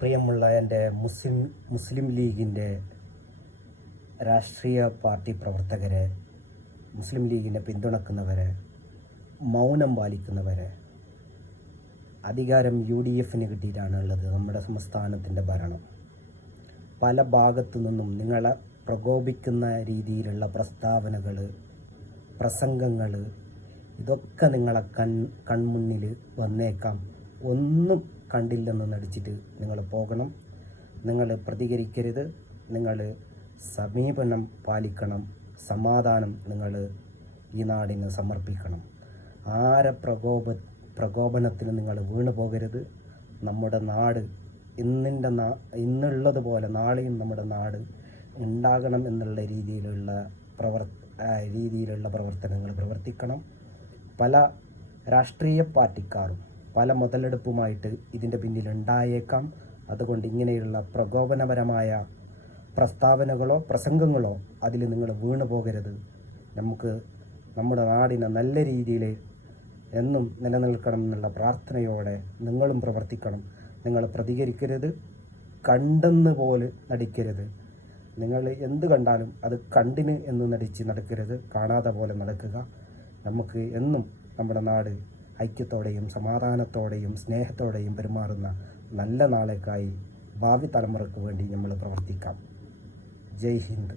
പ്രിയമുള്ള എൻ്റെ മുസ്ലിം ലീഗിൻ്റെ രാഷ്ട്രീയ പാർട്ടി പ്രവർത്തകരെ, മുസ്ലിം ലീഗിനെ പിന്തുണക്കുന്നവരെ, മൗനം പാലിക്കുന്നവരെ, അധികാരം UDFന് കിട്ടിയിട്ടാണുള്ളത്. നമ്മുടെ സംസ്ഥാനത്തിൻ്റെ ഭരണം പല ഭാഗത്തു നിന്നും നിങ്ങളെ പ്രകോപിക്കുന്ന രീതിയിലുള്ള പ്രസ്താവനകൾ, പ്രസംഗങ്ങൾ, ഇതൊക്കെ നിങ്ങളെ കൺമുന്നിൽ വന്നേക്കാം. ഒന്നും കണ്ടില്ലെന്ന് നടിച്ചിട്ട് നിങ്ങൾ പോകണം. നിങ്ങൾ പ്രതികരിക്കരുത്. നിങ്ങൾ സമീപനം പാലിക്കണം. സമാധാനം നിങ്ങൾ ഈ നാടിന് സമർപ്പിക്കണം. ആരെ പ്രകോപനത്തിന് നിങ്ങൾ വീണു പോകരുത്. നമ്മുടെ നാട് ഇന്നുള്ളതുപോലെ നാളെയും നമ്മുടെ നാട് ഉണ്ടാകണം എന്നുള്ള രീതിയിലുള്ള പ്രവർത്തനങ്ങൾ പ്രവർത്തിക്കണം. പല രാഷ്ട്രീയ പാർട്ടിക്കാരും പല മുതലെടുപ്പുമായിട്ട് ഇതിൻ്റെ പിന്നിലുണ്ടായേക്കാം. അതുകൊണ്ട് ഇങ്ങനെയുള്ള പ്രകോപനപരമായ പ്രസ്താവനകളോ പ്രസംഗങ്ങളോ അതിൽ നിങ്ങൾ വീണു പോകരുത്. നമുക്ക് നമ്മുടെ നാടിനെ നല്ല രീതിയിൽ എന്നും നിലനിൽക്കണം എന്നുള്ള പ്രാർത്ഥനയോടെ നിങ്ങളും പ്രവർത്തിക്കണം. നിങ്ങൾ പ്രതികരിക്കരുത്. കണ്ടെന്ന് പോലെ നടിക്കരുത്. നിങ്ങൾ എന്ത് കണ്ടാലും അത് കണ്ടിന് എന്ന് നടിച്ച് നടക്കരുത്. കാണാതെ പോലെ നടക്കുക. നമുക്ക് എന്നും നമ്മുടെ നാട് ഐക്യത്തോടെയും സമാധാനത്തോടെയും സ്നേഹത്തോടെയും പെരുമാറുന്ന നല്ല നാളേക്കായി ഭാവി തലമുറയ്ക്ക് വേണ്ടി നമ്മൾ പ്രവർത്തിക്കാം. ജയ് ഹിന്ദ്.